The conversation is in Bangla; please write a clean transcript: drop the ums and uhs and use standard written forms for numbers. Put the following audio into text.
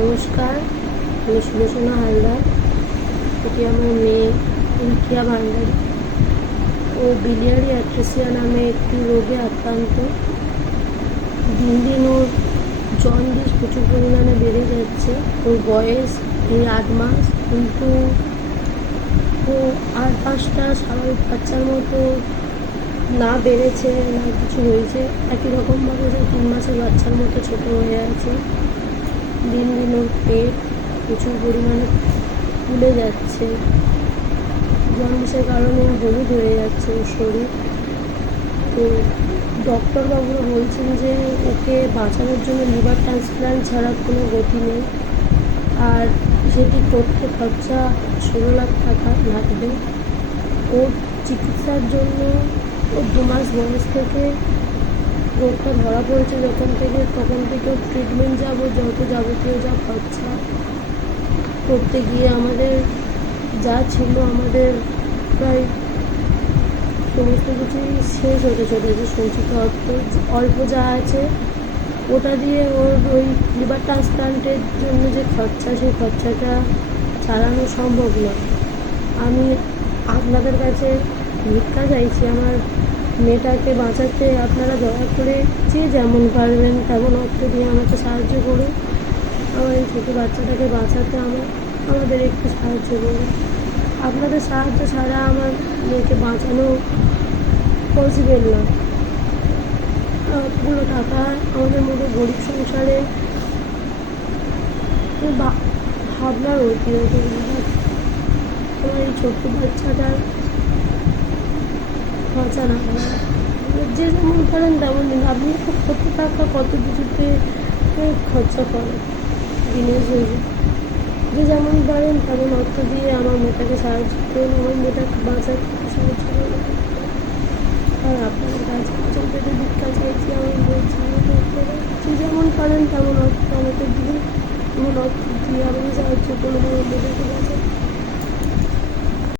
নমস্কার, আমি সুলোচনা হালদার। এটি আমার মেয়ে রিকিয়া ভান্ডারী। ও বিলিয়ারি অ্যাট্রেসিয়া নামে একটি রোগে আক্রান্ত। দিন দিন ওর জন্ডিস প্রচুর পরিমাণে বেড়ে যাচ্ছে। ওর বয়স এই 8 মাস, কিন্তু ও 8-5টা স্বাভাবিক বাচ্চার মতো না বেড়েছে না কিছু হয়েছে। একই রকমভাবে যে 3 মাসের বাচ্চার মতো ছোটো হয়ে আছে। দিন দিন ওর পেট প্রচুর পরিমাণে ফুলে যাচ্ছে। জন্ডিসের কারণে হলুদ হয়ে যাচ্ছে ওর শরীর। তো ডক্টরবাবুরা বলছেন যে ওকে বাঁচানোর জন্য লিভার ট্রান্সপ্ল্যান্ট ছাড়া কোনো গতি নেই, আর সেটি করতে খরচা 16 লাখ টাকা লাগবে। ওর চিকিৎসার জন্য ওর 2 মাস বয়স থেকে রোগটা ধরা পড়েছে তখন থেকে ওর ট্রিটমেন্ট যত যাবতীয় যা খরচা করতে গিয়ে আমাদের যা ছিল, আমাদের প্রায় সমস্ত কিছুই শেষ হতে চলেছে। সঞ্চিত অল্প যা আছে ওটা দিয়ে ওর ওই লিভার ট্রান্সপ্লান্টের জন্য যে খরচা, সেই খরচাটা চালানো সম্ভব নয়। আমি আপনাদের কাছে ভিক্ষা চাইছি আমার মেয়েটাকে বাঁচাতে। আপনারা দয়া করে যে যেমন পারবেন তেমন অর্থ দিয়ে আমাকে সাহায্য করুন। আমার এই ছোটো বাচ্চাটাকে বাঁচাতে আমাদের একটু সাহায্য করুন। আপনাদের সাহায্য ছাড়া আমার মেয়েকে বাঁচানো পসিবল না। অতগুলো টাকা আমাদের মতো গরিব সংসারে ভাবনার অতিরিক্ত। আমার এই ছোট্ট বাচ্চাটার খরচা না হয়, যে যেমন পারেন তেমন দিন। আপনি কত টাকা কত কিছুতে খরচা করেন দিনের জন্য, যে যেমন পারেন তেমন অর্থ দিয়ে আমার মেয়েটাকে সাহায্য করুন, আমার মেয়েটাকে বাঁচাতে সাহায্য করুন। আর আপনাদের কাছে চলতে ভিক্ষা চাইছি। আমি বলছি যে যেমন পারেন তেমন অর্থ আমাকে দিন, এমন অর্থ দিয়ে আমাকে সাহায্য করুন আমার মেয়েটাকে বাঁচাতে।